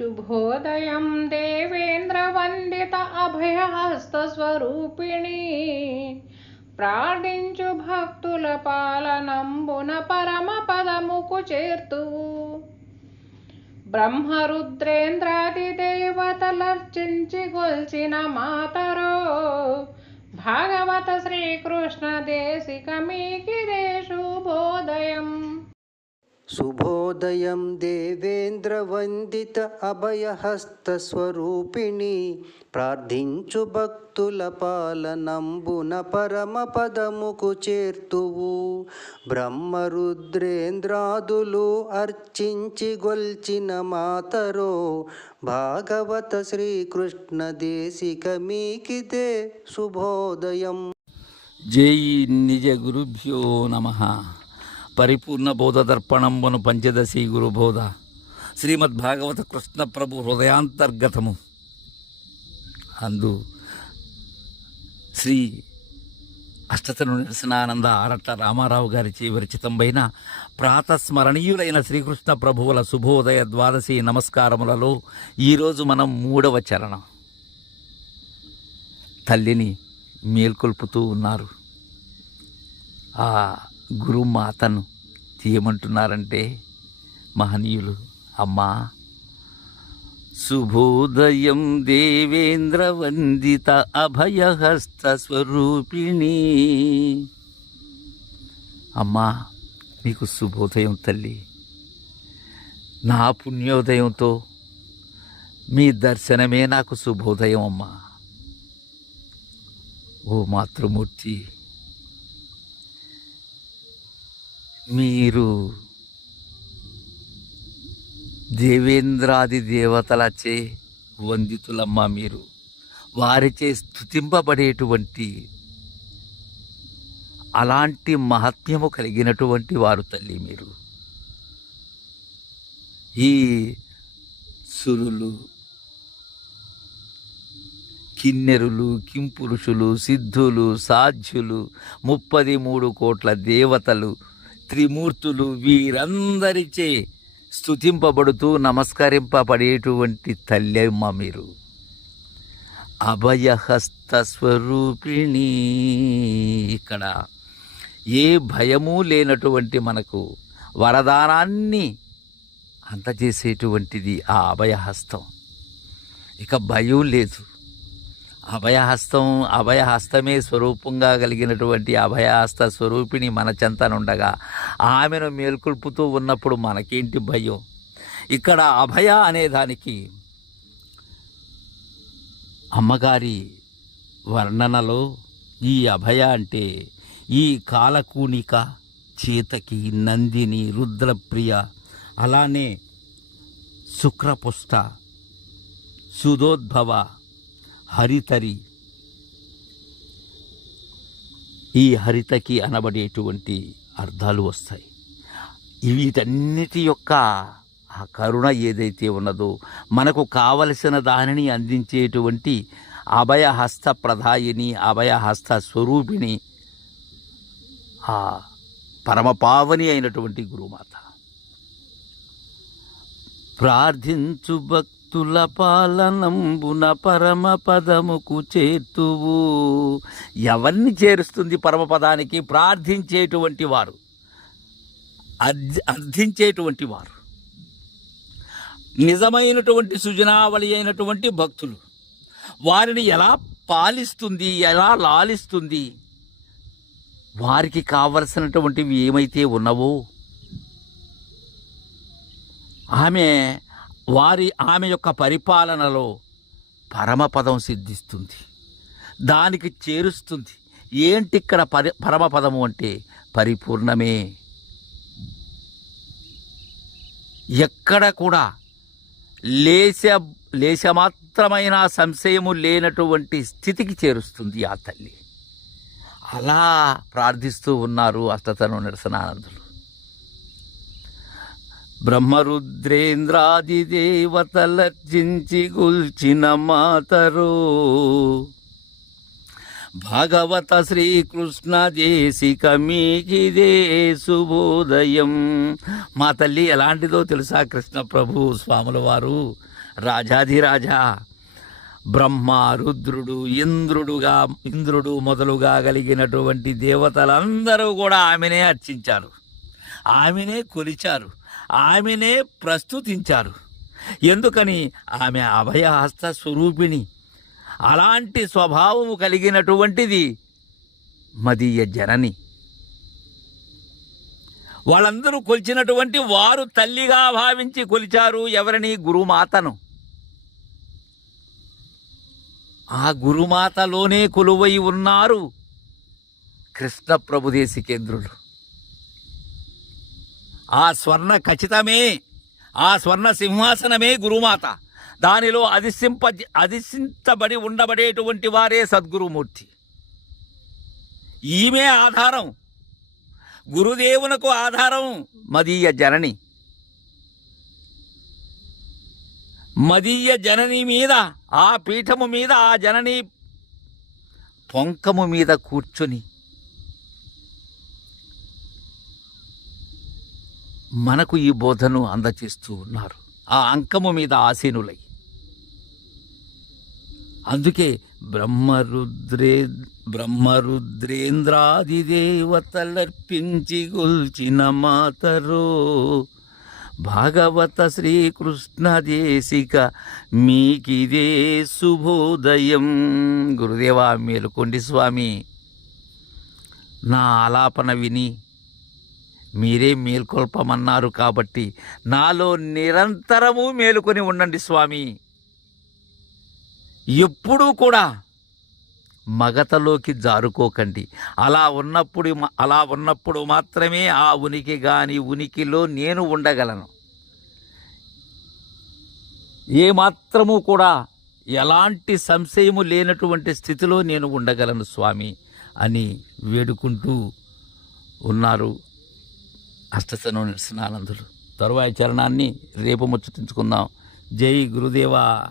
శుభోదయం దేవేంద్ర వందిత ప్రార్థించు భక్తుల పాలనంబున పరమ పదముకు చేర్తువు బ్రహ్మరుద్రేంద్రాది దేవతలర్చించి గొల్చిన మాతరో భాగవత శ్రీకృష్ణ దేశిక మీ శుభోదయం దేవేంద్రవందిత అభయహస్తస్వరూపిణి ప్రార్థించు భక్తుల పాలనంబున పరమ పదముకు చేర్తువు. బ్రహ్మరుద్రేంద్రాదులు అర్చించి గొల్చిన మాతరో భాగవత శ్రీకృష్ణ దేశిక మీకిదే శుభోదయం. జై నిజ గురుభ్యో నమ. పరిపూర్ణ బోధ దర్పణంబను పంచదశి గురుబోధ శ్రీమద్భాగవత కృష్ణ ప్రభు హృదయాంతర్గతము. అందు శ్రీ అష్టతను నిరసనానంద ఆరట్ల రామారావు గారి చే విరచితంపైన ప్రాతస్మరణీయులైన శ్రీకృష్ణ ప్రభువుల శుభోదయ ద్వాదశి నమస్కారములలో ఈరోజు మనం మూడవ చరణం. తల్లిని మేల్కొల్పుతూ ఉన్నారు. ఆ గురుమాతను తీయమంటున్నారంటే మహనీయులు అమ్మా! శుభోదయం దేవేంద్ర వందిత అభయహస్త స్వరూపిణి. అమ్మా మీకు శుభోదయం తల్లి. నా పుణ్యోదయంతో మీ దర్శనమే నాకు శుభోదయం అమ్మా. ఓ మాతృమూర్తి! మీరు దేవేంద్రాది దేవతలచే వందితులమ్మ మీరు. వారిచే స్థుతింపబడేటువంటి అలాంటి మహత్యము కలిగినటువంటి వారు తల్లి మీరు. ఈ సురులు కిన్నెరులు కింపురుషులు సిద్ధులు సాధ్యులు ముప్పది మూడు కోట్ల దేవతలు త్రిమూర్తులు వీరందరిచే స్తుతింపబడుతూ నమస్కరింపబడేటువంటి తల్లెమ్మ మీరు. అభయహస్త స్వరూపిణి ఇక్కడ. ఏ భయము లేనటువంటి మనకు వరదానాన్ని అందజేసేటువంటిది ఆ అభయహస్తం. ఇక భయం లేదు. అభయహస్తం అభయహస్తమే స్వరూపంగా కలిగినటువంటి అభయహస్త స్వరూపిణి మన చెంతనుండగా ఆమెను మేల్కొల్పుతూ ఉన్నప్పుడు మనకేంటి భయం? ఇక్కడ అభయ అనే దానికి అమ్మగారి వర్ణనలో ఈ అభయ అంటే ఈ కాలకూనిక చేతకి నందిని రుద్రప్రియ అలానే శుక్రపుష్ట సుధోద్భవ హరితరి. ఈ హరితకి అనబడేటువంటి అర్థాలు వస్తాయి. వీటన్నిటి యొక్క ఆ కరుణ ఏదైతే ఉన్నదో మనకు కావలసిన దానిని అందించేటువంటి అభయహస్త ప్రధాయిని అభయహస్త స్వరూపిణి ఆ పరమపావని అయినటువంటి గురుమాత. ప్రార్థించు భక్తుల పాలనంబున పరమ పదముకు చేతువు. ఎవరిని చేరుస్తుంది పరమపదానికి ప్రార్థించేటువంటి వారు. అర్థించేటువంటి వారు. నిజమైనటువంటి సృజనావళి అయినటువంటి భక్తులు. వారిని ఎలా పాలిస్తుంది ఎలా లాలిస్తుంది? వారికి కావలసినటువంటివి ఏమైతే ఉన్నవో? ఆమె వారి ఆమె యొక్క పరిపాలనలో పరమపదం సిద్ధిస్తుంది. దానికి చేరుస్తుంది. ఏంటి ఇక్కడ పరి పరమపదము అంటే పరిపూర్ణమే. ఎక్కడ కూడా లేశ లేశమాత్రమైన సంశయము లేనటువంటి స్థితికి చేరుస్తుంది ఆ తల్లి. అలా ప్రార్థిస్తూ ఉన్నారు అష్టతను నిరసనానందులు. బ్రహ్మరుద్రేంద్రాదిదేవతలర్జించి గుల్చిన మాతరు. భగవత శ్రీకృష్ణ దేశిక మీకిదే శుభోదయం మా తల్లి ఎలాంటిదో తెలుసా కృష్ణ ప్రభు స్వాముల వారు? రాజాధిరాజా బ్రహ్మ రుద్రుడు ఇంద్రుడుగా ఇంద్రుడు మొదలుగా కలిగినటువంటి దేవతలందరూ కూడా ఆమెనే అర్చించారు. ఆమెనే కొలిచారు. ఆమెనే ప్రస్తుతించారు. ఎందుకని? ఆమె అభయహస్త స్వరూపిణి. అలాంటి స్వభావము కలిగినటువంటిది మదీయ జనని. వాళ్ళందరూ కొలిచినటువంటి వారు తల్లిగా భావించి కొలిచారు ఎవరిని? గురుమాతను. ఆ గురుమాతలోనే కొలువై ఉన్నారు కృష్ణ ప్రభుదేశికేంద్రులు ఆ స్వర్ణ ఖచ్చితమే ఆ స్వర్ణ సింహాసనమే గురుమాత. దానిలో అధిసింప అధిసించబడి ఉండబడేటువంటి వారే సద్గురుమూర్తి. ఈమె ఆధారం గురుదేవునకు ఆధారం మదీయ జనని. మదీయ జనని మీద ఆ పీఠము మీద ఆ జనని పొంకము మీద కూర్చుని మనకు ఈ బోధను అందచేస్తూ ఉన్నారు. ఆ అంకము మీద ఆసీనులై. అందుకే బ్రహ్మరుద్రే బ్రహ్మరుద్రేంద్రాది దేవతలర్పించి గొల్చిన మాతరో భాగవత శ్రీకృష్ణ దేశిక మీకిదే శుభోదయం. గురుదేవా మేలుకోండి స్వామి. నా ఆలాపన విని మీరే మేల్కొల్పమన్నారు కాబట్టి నాలో నిరంతరము మేలుకొని ఉండండి స్వామి. ఎప్పుడూ కూడా మగతలోకి జారుకోకండి. అలా ఉన్నప్పుడు అలా ఉన్నప్పుడు మాత్రమే ఆ ఉనికి గాని ఉనికిలో నేను ఉండగలను. ఏమాత్రము కూడా ఎలాంటి సంశయము లేనటువంటి స్థితిలో నేను ఉండగలను స్వామి అని వేడుకుంటూ ఉన్నారు. అష్టశను నిరసనానందులు తరువాయి చరణాన్ని రేపు ముచ్చటించుకుందాం. జై గురుదేవా.